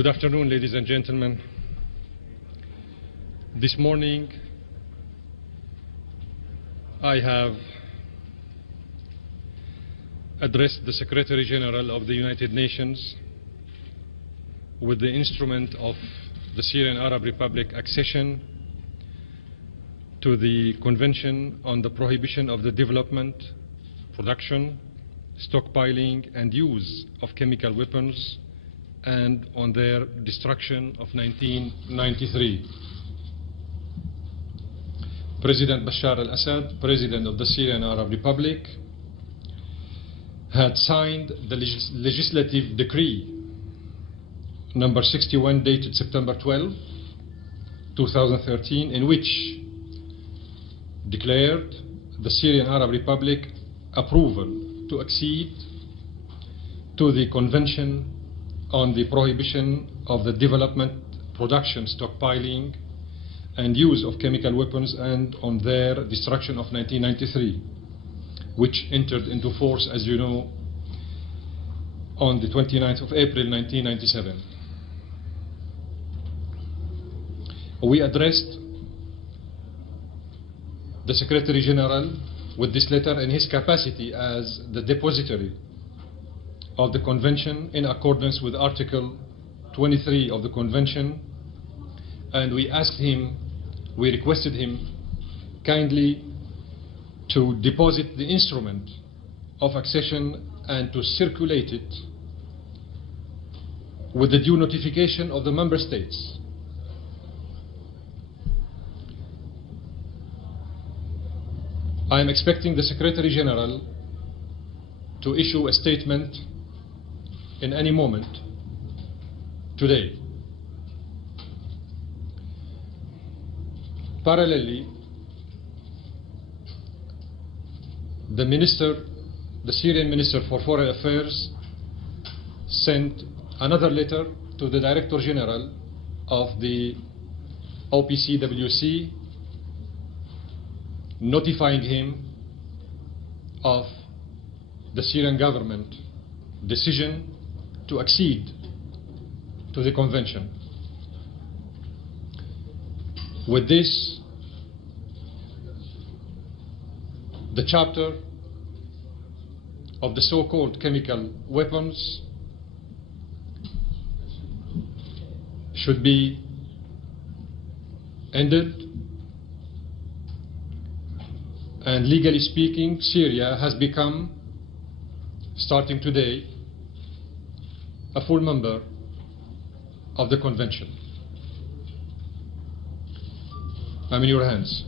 Good afternoon, ladies and gentlemen. This morning, I have addressed the Secretary General of the United Nations with the instrument of the Syrian Arab Republic accession to the Convention on the Prohibition of the Development, Production, Stockpiling and Use of Chemical Weapons and on their destruction of 1993. President Bashar al-Assad, President of the Syrian Arab Republic, had signed the legislative decree number 61 dated September 12, 2013, in which declared the Syrian Arab Republic approval to accede to the Convention on the Prohibition of the Development, Production, Stockpiling and Use of Chemical Weapons and on their destruction of 1993, which entered into force, as you know, on the 29th of April 1997. We addressed the Secretary General with this letter in his capacity as the depository of the Convention in accordance with Article 23 of the Convention, and we requested him kindly to deposit the instrument of accession and to circulate it with the due notification of the member states. I am expecting the Secretary General to issue a statement in any moment today. Parallelly, the Syrian Minister for Foreign Affairs sent another letter to the Director General of the OPCWC notifying him of the Syrian government decision to accede to the Convention. With this, the chapter of the so-called chemical weapons should be ended, and legally speaking, Syria has become, starting today, a full member of the Convention. I'm in your hands.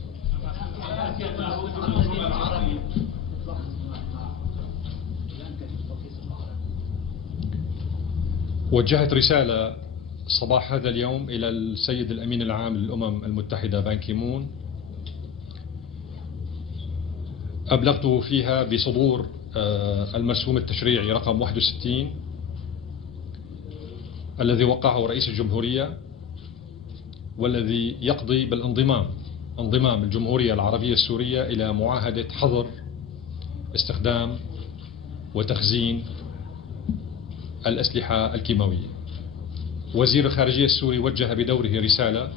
وجهت رسالة صباح هذا اليوم إلى السيد الأمين العام للأمم المتحدة بان كيمون، أبلغته فيها بصدور المرسوم التشريعي رقم 61 الذي وقعه رئيس الجمهورية، والذي يقضي انضمام الجمهورية العربية السورية إلى معاهدة حظر استخدام وتخزين الأسلحة الكيماوية. وزير الخارجية السوري وجه بدوره رسالة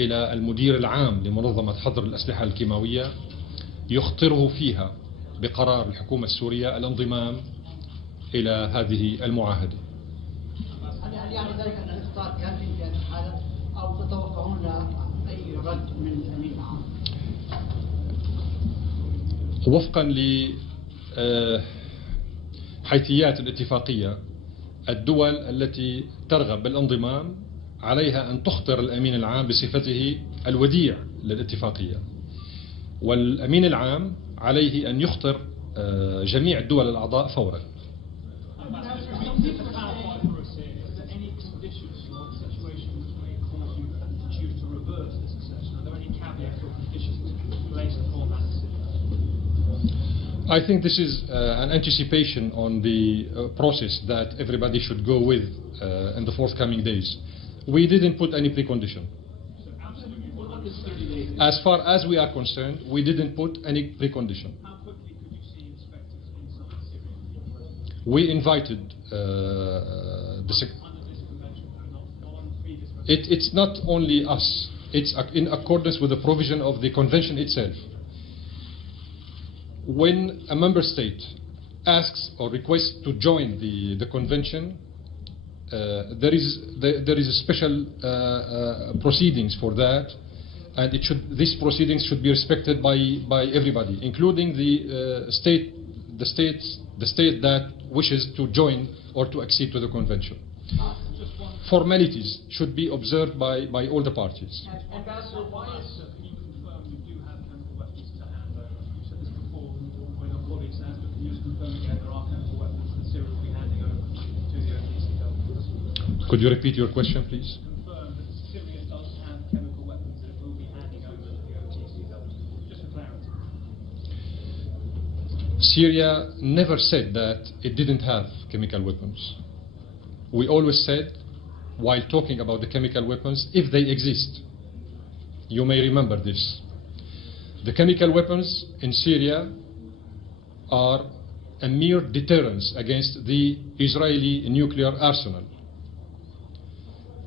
إلى المدير العام لمنظمة حظر الأسلحة الكيماوية يخطره فيها بقرار الحكومة السورية الانضمام إلى هذه المعاهدة. هل يعني ذلك أن الإخطار كافي في هذه الحالة أو تتوقعون أي رد من الأمين العام؟ وفقا لحيثيات الاتفاقية، الدول التي ترغب بالانضمام عليها أن تخطر الأمين العام بصفته الوديع للاتفاقية، والأمين العام عليه أن يخطر جميع الدول الأعضاء فورا. I think this is an anticipation on the process that everybody should go with in the forthcoming days. We didn't put any precondition. As far as we are concerned, we didn't put any precondition. How quickly could you see inspectors inside Syria? We invited the under this convention, not It's not only us. It's in accordance with the provision of the convention itself. When a member state asks or requests to join the convention, there is a special proceedings for that, and these proceedings should be respected by everybody, including the state that wishes to join or to accede to the convention. Formalities should be observed by all the parties. Ambassador, why is it, can you confirm you do have chemical weapons to hand over? You said this before when your colleagues asked, but can you just confirm again there are chemical weapons that Syria will be handing over to the OPC government? Could you repeat your question, please? Confirm that Syria does have chemical weapons that it will be handing over to the OPC government, just for clarity. Syria never said that it didn't have chemical weapons. We always said, while talking about the chemical weapons, if they exist. You may remember this. The chemical weapons in Syria are a mere deterrence against the Israeli nuclear arsenal.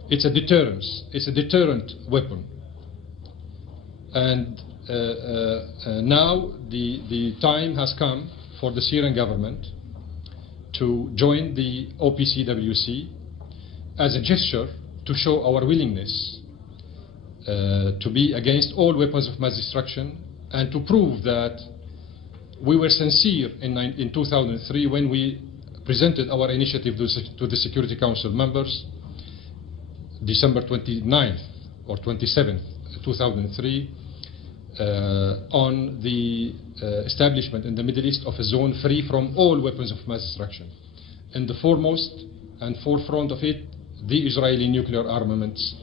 It's a deterrence. It's a deterrent weapon. And now the time has come for the Syrian government to join the OPCWC as a gesture to show our willingness to be against all weapons of mass destruction, and to prove that we were sincere in 2003 when we presented our initiative to the Security Council members, December 29th or 27th, 2003, on the establishment in the Middle East of a zone free from all weapons of mass destruction. And the foremost and forefront of it, the Israeli nuclear armaments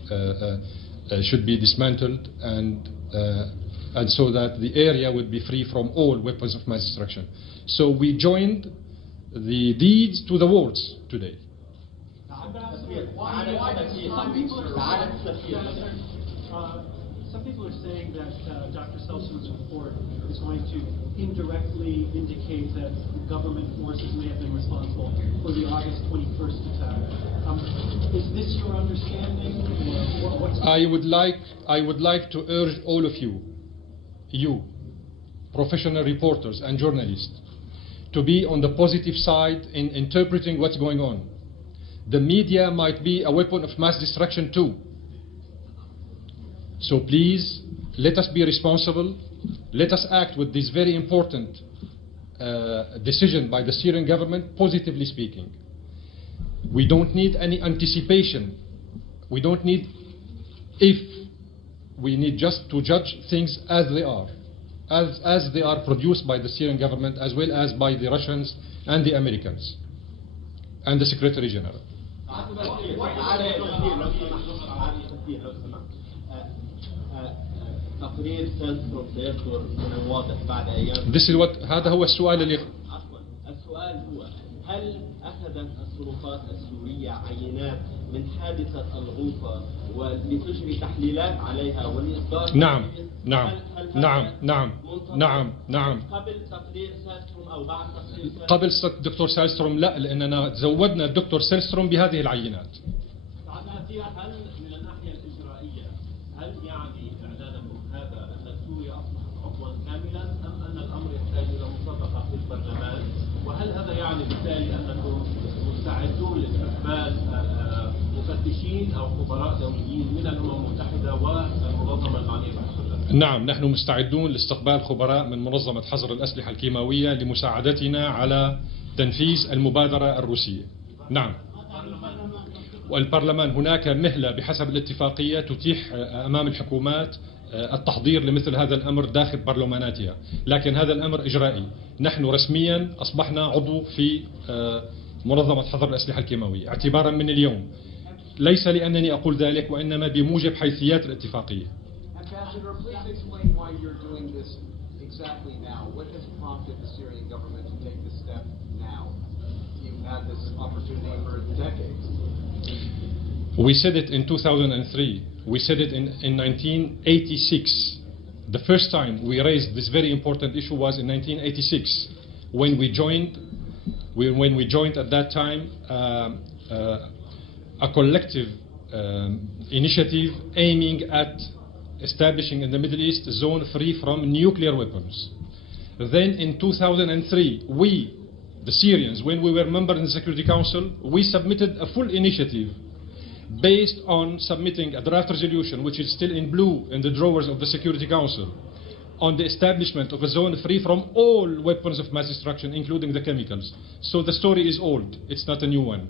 should be dismantled, and so that the area would be free from all weapons of mass destruction. So we joined the deeds to the words today. Some people are saying that Dr. Selstrom's report is going to indirectly indicate that government forces may have been responsible for the August 21st attack. Is this your understanding? I would like to urge all of you, professional reporters and journalists, to be on the positive side in interpreting what's going on. The media might be a weapon of mass destruction too. So please, let us be responsible. Let us act with this very important decision by the Syrian government, positively speaking. We don't need any anticipation. We don't need if. We need just to judge things as they are, as they are produced by the Syrian government, as well as by the Russians and the Americans and the Secretary General. تقرير سيلستروم سيصدر من الواضح بعد أيام. هذا هو السؤال اللي عفوا، السؤال هو هل أخذت السلطات السورية عينات من حادثة الغوطة ولتجري تحليلات عليها والإصدار؟ نعم. قبل تقرير سيلستروم أو بعد تقرير سيلستروم؟ قبل الدكتور سيلستروم لا، لأننا زودنا الدكتور سيلستروم بهذه العينات. هل من الناحية الإجرائية هل يعني إعلانكم هذا أن سوريا أصبحت عضوا كاملا أم أن الأمر يحتاج إلى مسابقة في البرلمان؟ وهل هذا يعني بالتالي أنكم مستعدون لاستقبال مفتشين أو خبراء دوليين من الأمم المتحدة والمنظمة المعنية بحفظ الأسلحة؟ نعم، نحن مستعدون لاستقبال خبراء من منظمة حظر الأسلحة الكيماوية لمساعدتنا على تنفيذ المبادرة الروسية. نعم. والبرلمان هناك مهلة بحسب الاتفاقية تتيح أمام الحكومات التحضير لمثل هذا الأمر داخل برلماناتها، لكن هذا الأمر إجرائي. نحن رسميا أصبحنا عضو في منظمة حظر الأسلحة الكيماوية اعتبارا من اليوم، ليس لأنني أقول ذلك وإنما بموجب حيثيات الاتفاقية. Ambassador, please explain why you're doing this exactly now. What has prompted the Syrian government to take this step now? You've had this opportunity for decades. We said it in 2003. We said it in 1986. The first time we raised this very important issue was in 1986 when we joined. When we joined at that time a collective initiative aiming at establishing in the Middle East a zone free from nuclear weapons. Then in 2003, we, the Syrians, when we were members in the Security Council, we submitted a full initiative based on submitting a draft resolution, which is still in blue in the drawers of the Security Council, on the establishment of a zone free from all weapons of mass destruction, including the chemicals. So the story is old, it's not a new one.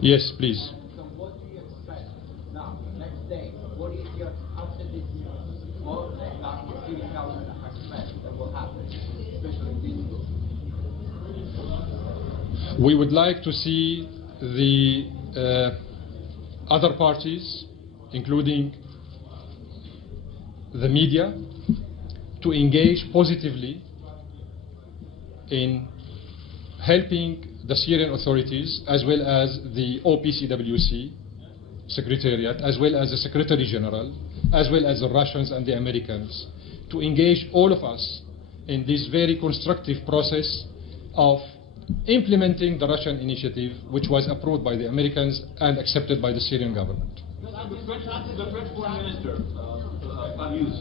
Yes, please. So what do you expect now, next day? What is your, after this meeting, what the Syrian government expects that will happen, especially in this group? We would like to see the other parties, including the media, to engage positively in helping the Syrian authorities, as well as the OPCWC Secretariat, as well as the Secretary General, as well as the Russians and the Americans, to engage all of us in this very constructive process of implementing the Russian initiative, which was approved by the Americans and accepted by the Syrian government. The French Foreign Minister, Fabius,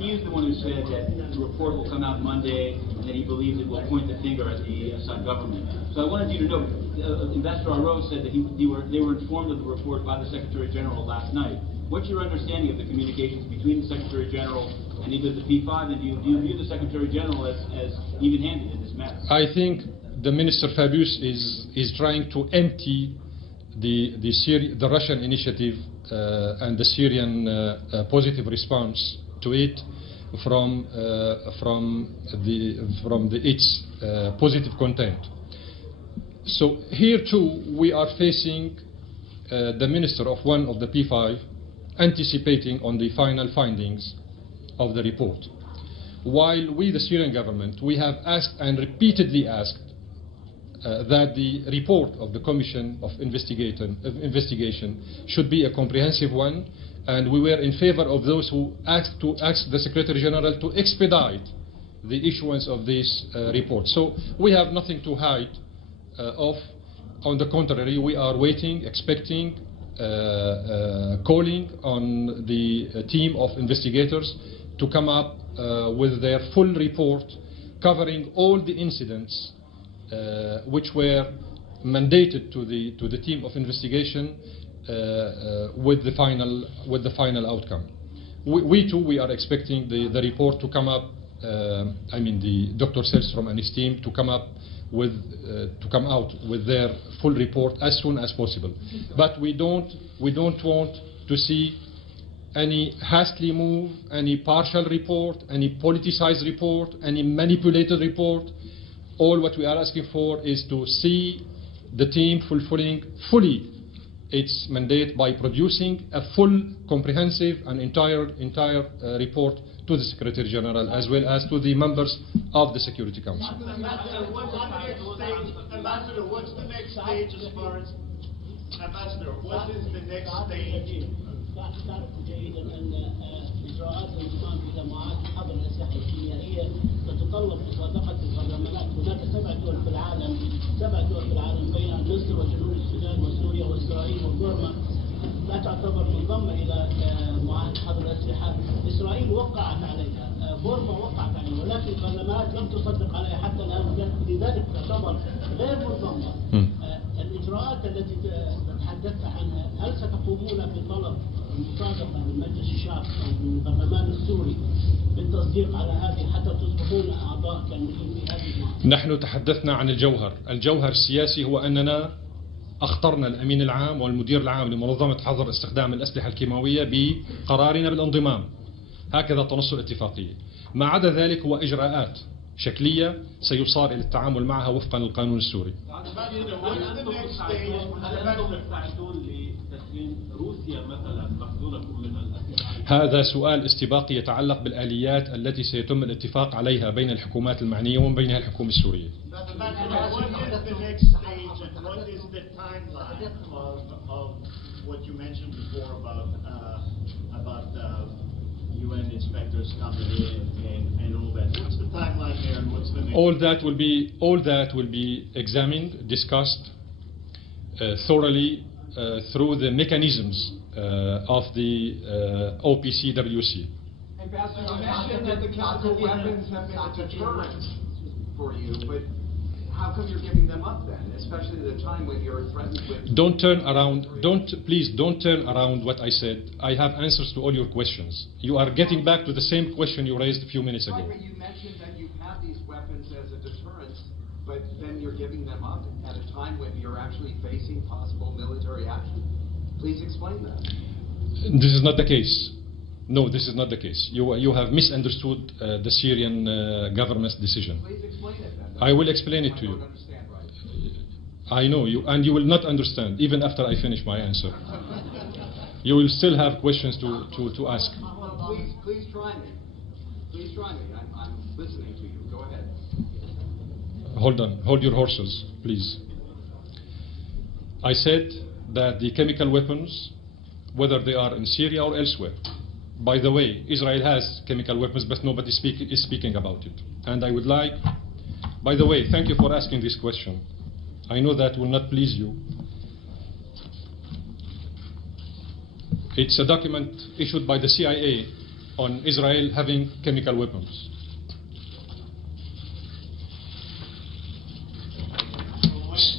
he is the one who said that the report will come out Monday and that he believes it will point the finger at the Assad government. So I wanted you to know, Ambassador Arrow said that they were informed of the report by the Secretary General last night. What's your understanding of the communications between the Secretary General and either the P5, and do you view the Secretary General as even-handed in this matter? I think the Minister Fabius is trying to empty the Russian initiative and the Syrian positive response to it from its positive content. So here too we are facing the minister of one of the P5 anticipating on the final findings of the report, while we, the Syrian government, we have asked and repeatedly asked that the report of the Commission of Investigation should be a comprehensive one, and we were in favor of those who asked the Secretary General to expedite the issuance of this report. So we have nothing to hide of. On the contrary, we are waiting, expecting, calling on the team of investigators to come up with their full report covering all the incidents which were mandated to the team of investigation with the final outcome. We are expecting the report to come up. The Dr. Selstrom and his team to come out with their full report as soon as possible. But we don't want to see any hastily move, any partial report, any politicized report, any manipulated report. All what we are asking for is to see the team fulfilling fully its mandate by producing a full, comprehensive and entire report to the Secretary General as well as to the members of the Security Council. Ambassador, what's the next stage as far as Ambassador? What is the next stage? تعرف جيدا ان اجراءات الانضمام الى معاهده حظر الاسلحه الكيميائيه تتطلب مصادقه البرلمانات. هناك 7 دول في العالم بين مصر وجنوب السودان وسوريا واسرائيل وبورما لا تعتبر منضمه الى معاهده حظر الاسلحه. اسرائيل وقعت عليها، بورما وقعت عليها، ولكن البرلمانات لم تصدق عليها حتى الان، لذلك تعتبر غير منضمه. الإجراءات التي تحدثت عنها، هل ستقومون بطلب المصادقة من مجلس الشعب أو من البرلمان السوري بالتصديق على هذه حتى تصبحون أعضاء كاملين في هذه المعاهدة؟ نحن تحدثنا عن الجوهر السياسي هو أننا أخطرنا الأمين العام والمدير العام لمنظمة حظر استخدام الأسلحة الكيماوية بقرارنا بالانضمام. هكذا تنص الاتفاقية. ما عدا ذلك هو إجراءات شكلية سيصار إلى التعامل معها وفقا للقانون السوري. هذا سؤال استباقي يتعلق بالآليات التي سيتم الاتفاق عليها بين الحكومات المعنية ومن بينها الحكومة السورية. UN inspectors coming in and all that. What's the timeline there and what's the next? All that will be examined, discussed thoroughly through the mechanisms of the OPCWC. Ambassador, you mentioned that the chemical weapons have been a deterrent for you, but how come you're giving them up then, especially at a time when you're threatened with... Don't turn around. Please don't turn around what I said. I have answers to all your questions. You are getting back to the same question you raised a few minutes ago. Right, but you mentioned that you have these weapons as a deterrent, but then you're giving them up at a time when you're actually facing possible military action. Please explain that. This is not the case. No, this is not the case. You have misunderstood the Syrian government's decision. Please explain it then. I will explain it to you. I don't understand right. I know you, and you will not understand even after I finish my answer. You will still have questions to ask. Well, please try me. Please try me. I'm listening to you. Go ahead. Hold on. Hold your horses, please. I said that the chemical weapons, whether they are in Syria or elsewhere, by the way, Israel has chemical weapons, but nobody is speaking about it. And I would like, by the way, thank you for asking this question. I know that will not please you. It's a document issued by the CIA on Israel having chemical weapons.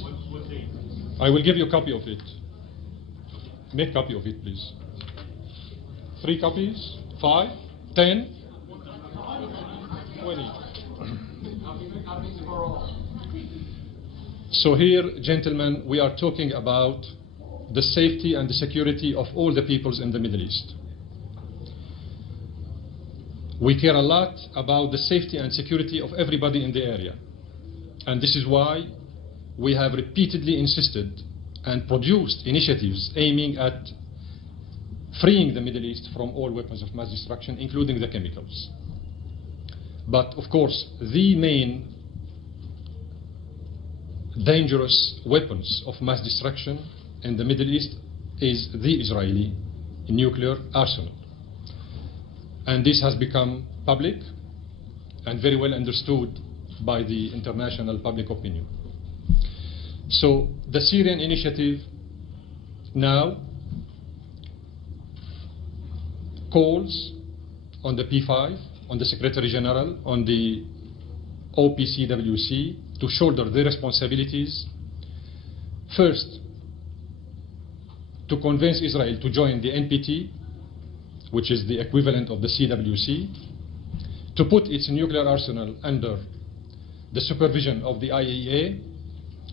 What date? I will give you a copy of it. Make a copy of it, please. 3 copies? 5? 10? 20? So here, gentlemen, we are talking about the safety and the security of all the peoples in the Middle East. We care a lot about the safety and security of everybody in the area. And this is why we have repeatedly insisted and produced initiatives aiming at freeing the Middle East from all weapons of mass destruction, including the chemicals. But of course, the main dangerous weapons of mass destruction in the Middle East is the Israeli nuclear arsenal. And this has become public and very well understood by the international public opinion. So the Syrian initiative now calls on the P5, on the Secretary General, on the OPCWC to shoulder their responsibilities. First, to convince Israel to join the NPT, which is the equivalent of the CWC, to put its nuclear arsenal under the supervision of the IAEA,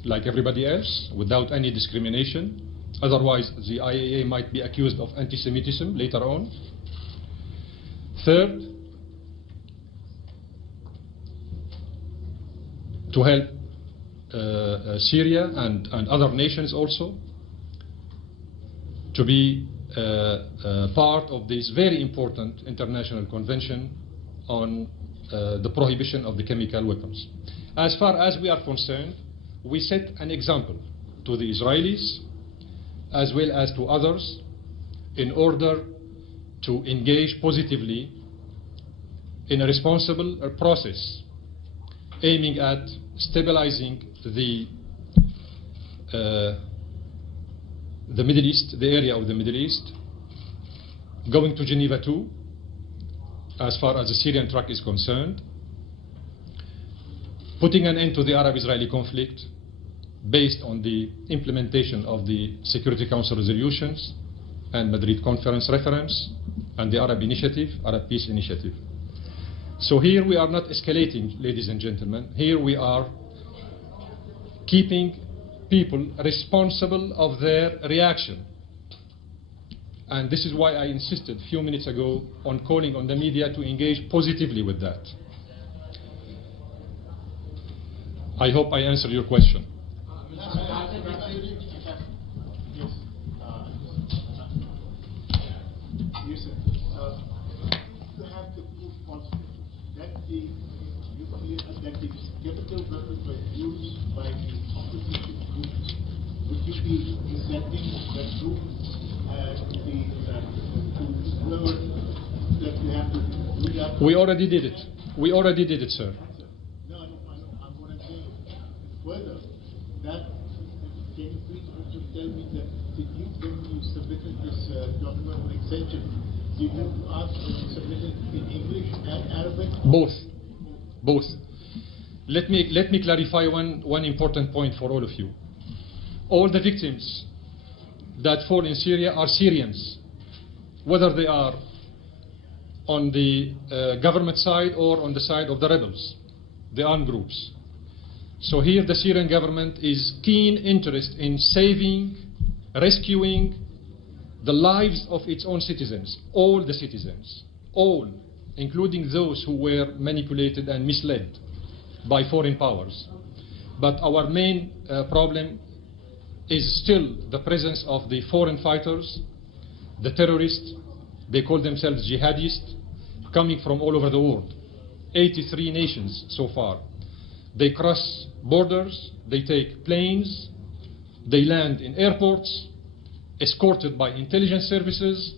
like everybody else, without any discrimination. Otherwise, the IAEA might be accused of anti-Semitism later on. Third, to help Syria and other nations also to be part of this very important international convention on the prohibition of the chemical weapons. As far as we are concerned, we set an example to the Israelis as well as to others in order to engage positively in a responsible process aiming at stabilizing the Middle East, the area of the Middle East, going to Geneva too, as far as the Syrian track is concerned, putting an end to the Arab-Israeli conflict based on the implementation of the Security Council resolutions and Madrid Conference reference and the Arab Initiative, Arab Peace Initiative. So here we are not escalating, ladies and gentlemen. Here we are keeping people responsible of their reaction. And this is why I insisted a few minutes ago on calling on the media to engage positively with that. I hope I answered your question. That the chemical weapons were used by the opposition groups. Would you be presenting that group to whoever that we have to root out? We already did it. We already did it, sir. No, I know. What I'm saying further, that can you please also tell me that when you submitted this document for extension, did you ask to submit it in English and Arabic? Both. Both. Let me clarify one important point for all of you. All the victims that fall in Syria are Syrians, whether they are on the government side or on the side of the rebels, the armed groups. So here the Syrian government is keen interest in saving, rescuing the lives of its own citizens, all the citizens, all, including those who were manipulated and misled by foreign powers. But our main problem is still the presence of the foreign fighters, the terrorists. They call themselves jihadists, coming from all over the world, 83 nations so far. They cross borders, they take planes, they land in airports, escorted by intelligence services,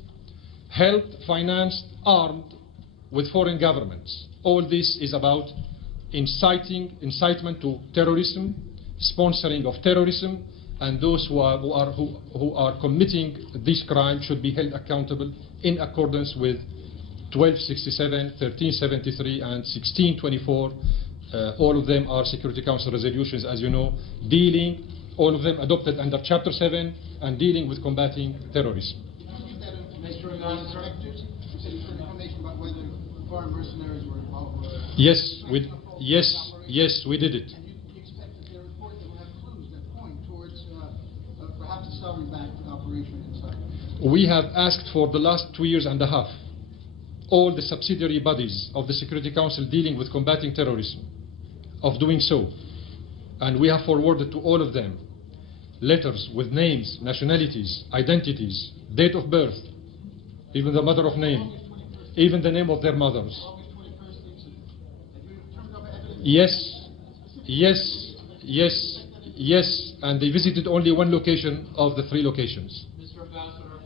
helped, financed, armed with foreign governments. All this is about incitement to terrorism, sponsoring of terrorism, and those who are committing this crime should be held accountable in accordance with 1267, 1373, and 1624. All of them are Security Council resolutions, as you know, dealing, all of them adopted under Chapter 7, and dealing with combating terrorism. Mr. Inspectors, you said you had information about whether foreign mercenaries were involved. Yes, we did it. And you expect that their report that will have clues that point towards perhaps a sovereign-backed operation inside? We have asked for the last 2 years and a half all the subsidiary bodies of the Security Council dealing with combating terrorism of doing so. And we have forwarded to all of them letters with names, nationalities, identities, date of birth, even the mother of name, even the name of their mothers. Yes, and they visited only one location of the 3 locations. Mr. Ambassador,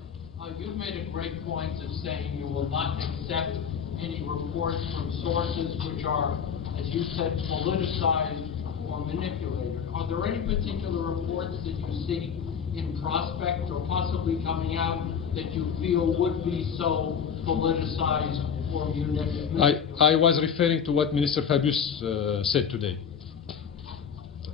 you've made a great point of saying you will not accept any reports from sources which are, as you said, politicized or manipulated. Are there any particular reports that you see in prospect or possibly coming out that you feel would be so politicized or manipulated? I was referring to what Minister Fabius said today.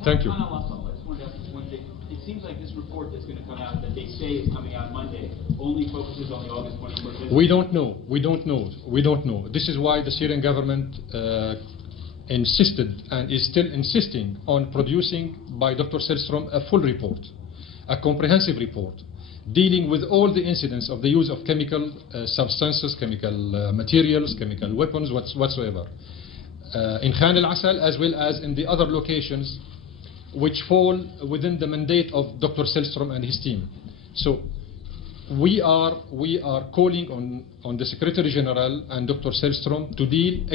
Thank you. I just wanted to ask this one thing. It seems like this report that's going to come out, that they say is coming out Monday, only focuses on the August 24th visit. We don't know. This is why the Syrian government insisted and is still insisting on producing by Dr. Selstrom a full report, a comprehensive report, dealing with all the incidents of the use of chemical substances, chemical materials, chemical weapons, whatsoever, in Khan al-Asal as well as in the other locations which fall within the mandate of Dr. Selstrom and his team. So we are calling on the Secretary General and Dr. Selstrom to deal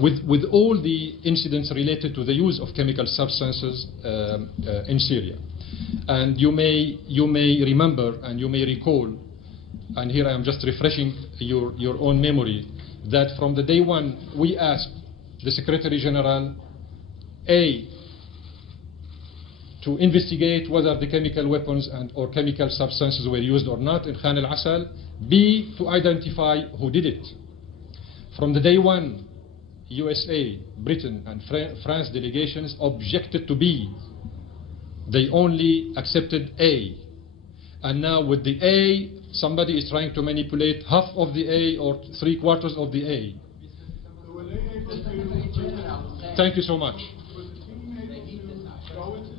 with all the incidents related to the use of chemical substances in Syria. And you may remember and you may recall, and here I am just refreshing your own memory, that from the day one we asked the Secretary General, A, to investigate whether the chemical weapons or chemical substances were used or not in Khan al-Asal, B, to identify who did it. From the day one, USA, Britain and France delegations objected to B. They only accepted A. And now with the A, somebody is trying to manipulate half of the A or 3/4 of the A. Thank you so much. Was the team able to go into